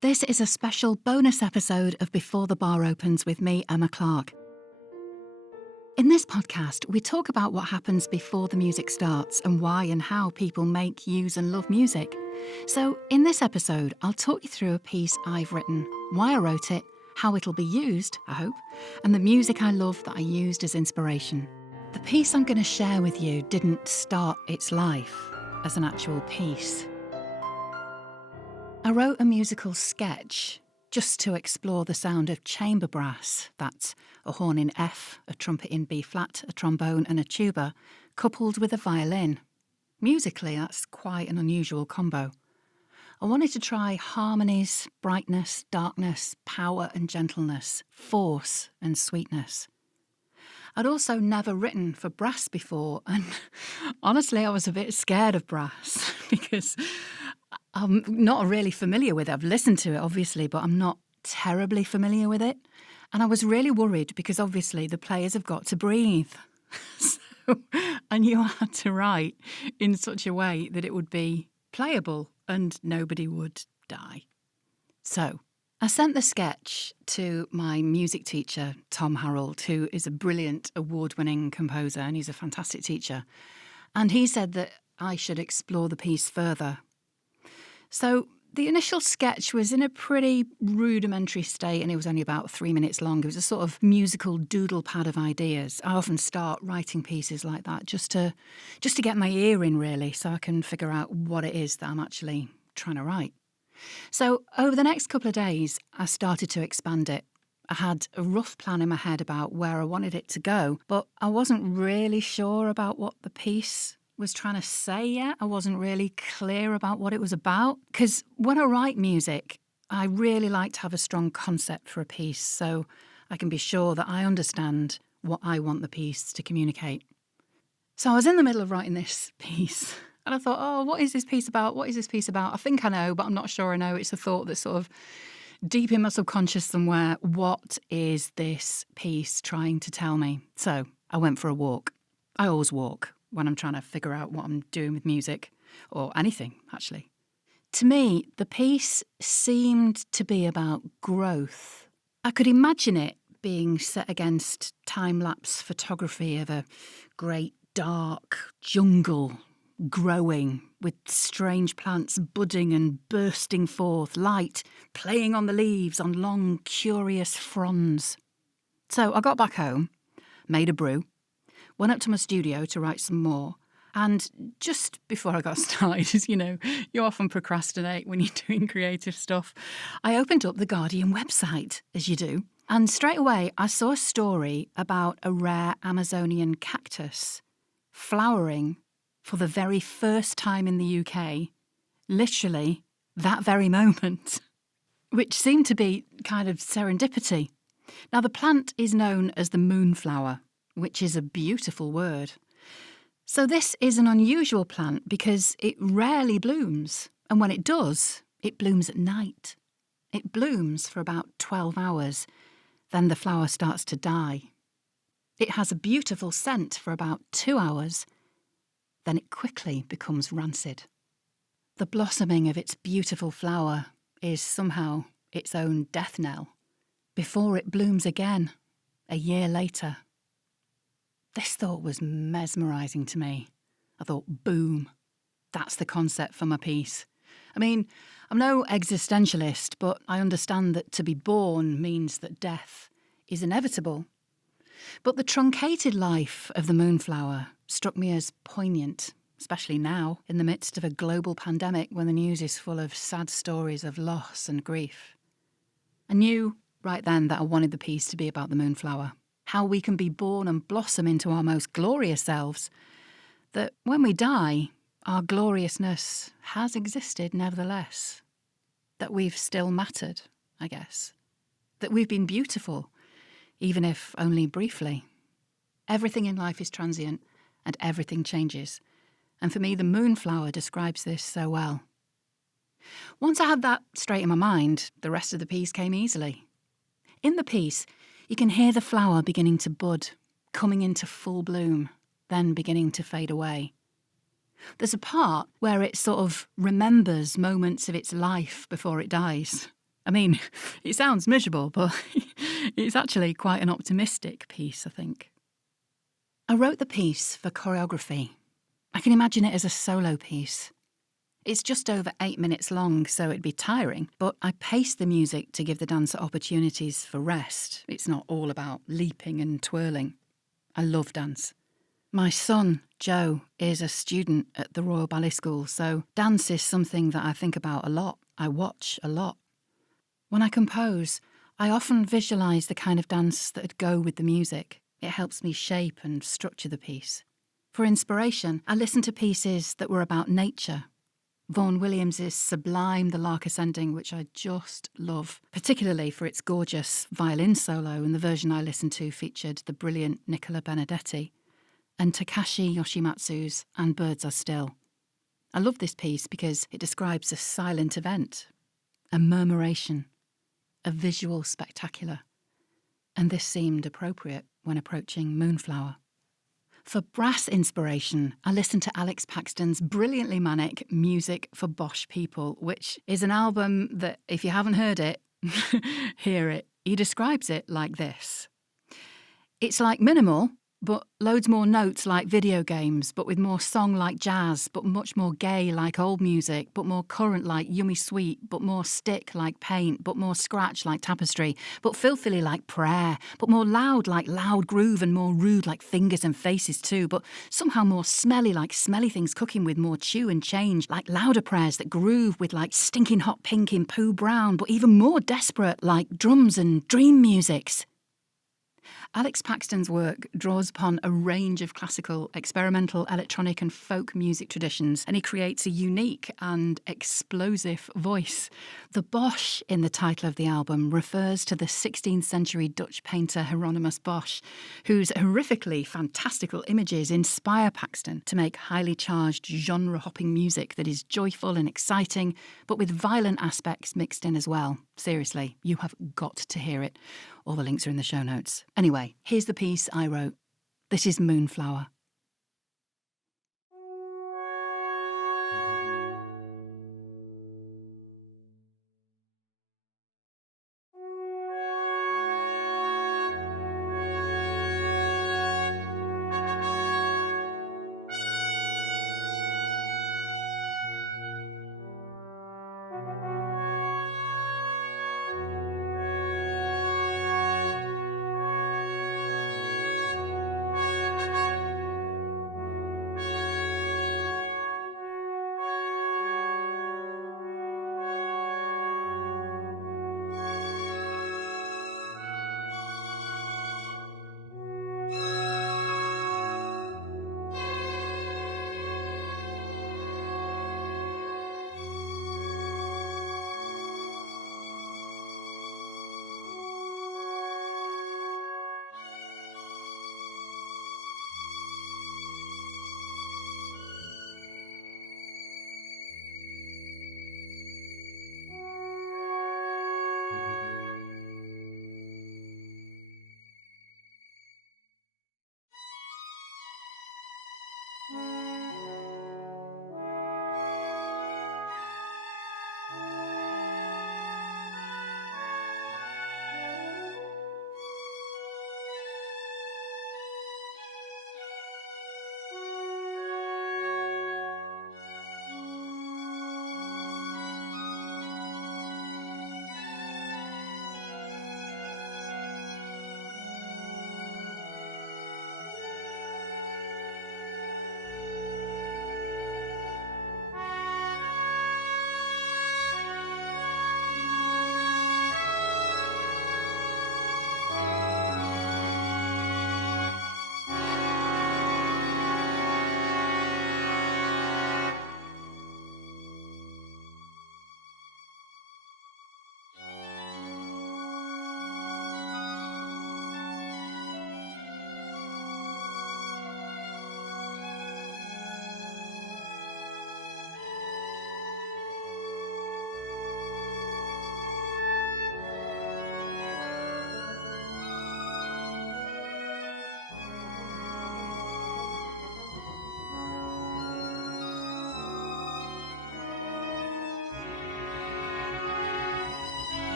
This is a special bonus episode of Before the Bar Opens with me, Emma Clarke. In this podcast, we talk about what happens before the music starts and why and how people make, use and love music. So in this episode, I'll talk you through a piece I've written, why I wrote it, how it'll be used, I hope, and the music I love that I used as inspiration. The piece I'm going to share with you didn't start its life as an actual piece. I wrote a musical sketch just to explore the sound of chamber brass, that's a horn in F, a trumpet in B flat, a trombone and a tuba, coupled with a violin. Musically, that's quite an unusual combo. I wanted to try harmonies, brightness, darkness, power and gentleness, force and sweetness. I'd also never written for brass before, and honestly I was a bit scared of brass because I'm not really familiar with it. I've listened to it, obviously, but I'm not terribly familiar with it. And I was really worried because, obviously, the players have got to breathe. So I knew I had to write in such a way that it would be playable and nobody would die. So I sent the sketch to my music teacher, Tom Harold, who is a brilliant award-winning composer, and he's a fantastic teacher. And he said that I should explore the piece further. So the initial sketch was in a pretty rudimentary state and it was only about 3 minutes long. It was a sort of musical doodle pad of ideas. I often start writing pieces like that just to get my ear in, really, so I can figure out what it is that I'm actually trying to write. So over the next couple of days, I started to expand it. I had a rough plan in my head about where I wanted it to go, but I wasn't really sure about what the piece was trying to say yet. I wasn't really clear about what it was about. Because when I write music, I really like to have a strong concept for a piece so I can be sure that I understand what I want the piece to communicate. So I was in the middle of writing this piece and I thought, oh, what is this piece about? What is this piece about? I think I know, but I'm not sure I know. It's a thought that's sort of deep in my subconscious somewhere. What is this piece trying to tell me? So I went for a walk. I always walk when I'm trying to figure out what I'm doing with music, or anything, actually. To me, the piece seemed to be about growth. I could imagine it being set against time-lapse photography of a great dark jungle growing, with strange plants budding and bursting forth, light playing on the leaves on long, curious fronds. So I got back home, made a brew, went up to my studio to write some more, and just before I got started, as you know, you often procrastinate when you're doing creative stuff, I opened up the Guardian website, as you do, and straight away I saw a story about a rare Amazonian cactus flowering for the very first time in the UK, literally that very moment, which seemed to be kind of serendipity. Now, the plant is known as the Moonflower, which is a beautiful word. So this is an unusual plant because it rarely blooms, and when it does, it blooms at night. It blooms for about 12 hours, then the flower starts to die. It has a beautiful scent for about 2 hours, then it quickly becomes rancid. The blossoming of its beautiful flower is somehow its own death knell, before it blooms again, a year later. This thought was mesmerising to me. I thought, boom, that's the concept for my piece. I mean, I'm no existentialist, but I understand that to be born means that death is inevitable. But the truncated life of the Moonflower struck me as poignant, especially now, in the midst of a global pandemic when the news is full of sad stories of loss and grief. I knew right then that I wanted the piece to be about the Moonflower, how we can be born and blossom into our most glorious selves, that when we die, our gloriousness has existed nevertheless, that we've still mattered, I guess, that we've been beautiful, even if only briefly. Everything in life is transient and everything changes, and for me the Moonflower describes this so well. Once I had that straight in my mind, the rest of the piece came easily. In the piece, you can hear the flower beginning to bud, coming into full bloom, then beginning to fade away. There's a part where it sort of remembers moments of its life before it dies. I mean, it sounds miserable, but it's actually quite an optimistic piece, I think. I wrote the piece for choreography. I can imagine it as a solo piece. It's just over 8 minutes long, so it'd be tiring, but I paced the music to give the dancer opportunities for rest. It's not all about leaping and twirling. I love dance. My son, Joe, is a student at the Royal Ballet School, so dance is something that I think about a lot. I watch a lot. When I compose, I often visualise the kind of dance that'd go with the music. It helps me shape and structure the piece. For inspiration, I listen to pieces that were about nature. Vaughan Williams's sublime The Lark Ascending, which I just love, particularly for its gorgeous violin solo, and the version I listened to featured the brilliant Nicola Benedetti, and Takashi Yoshimatsu's And Birds Are Still. I love this piece because it describes a silent event, a murmuration, a visual spectacular, and this seemed appropriate when approaching Moonflower. For brass inspiration, I listened to Alex Paxton's brilliantly manic Music for Bosch People, which is an album that, if you haven't heard it, hear it. He describes it like this. It's like minimal, but loads more notes like video games, but with more song like jazz, but much more gay like old music, but more current like Yummy Sweet, but more stick like paint, but more scratch like tapestry, but filthily like prayer, but more loud like loud groove and more rude like fingers and faces too, but somehow more smelly like smelly things cooking with more chew and change, like louder prayers that groove with like stinking hot pink in poo brown, but even more desperate like drums and dream musics. Alex Paxton's work draws upon a range of classical, experimental, electronic and folk music traditions, and he creates a unique and explosive voice. The Bosch in the title of the album refers to the 16th century Dutch painter Hieronymus Bosch, whose horrifically fantastical images inspire Paxton to make highly charged, genre-hopping music that is joyful and exciting, but with violent aspects mixed in as well. Seriously, you have got to hear it. All the links are in the show notes. Anyway, here's the piece I wrote. This is Moonflower.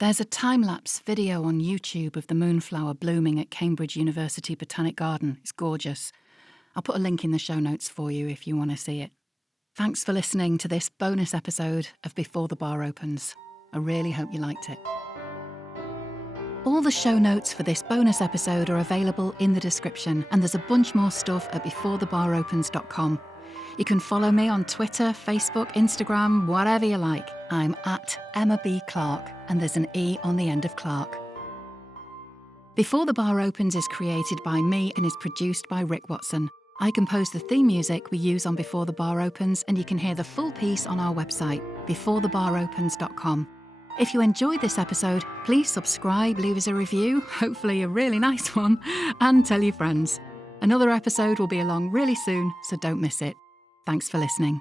There's a time-lapse video on YouTube of the moonflower blooming at Cambridge University Botanic Garden. It's gorgeous. I'll put a link in the show notes for you if you want to see it. Thanks for listening to this bonus episode of Before the Bar Opens. I really hope you liked it. All the show notes for this bonus episode are available in the description, and there's a bunch more stuff at beforethebaropens.com. You can follow me on Twitter, Facebook, Instagram, whatever you like. I'm at Emma B. Clarke, and there's an E on the end of Clarke. Before the Bar Opens is created by me and is produced by Rick Watson. I compose the theme music we use on Before the Bar Opens, and you can hear the full piece on our website, beforethebaropens.com. If you enjoyed this episode, please subscribe, leave us a review, hopefully a really nice one, and tell your friends. Another episode will be along really soon, so don't miss it. Thanks for listening.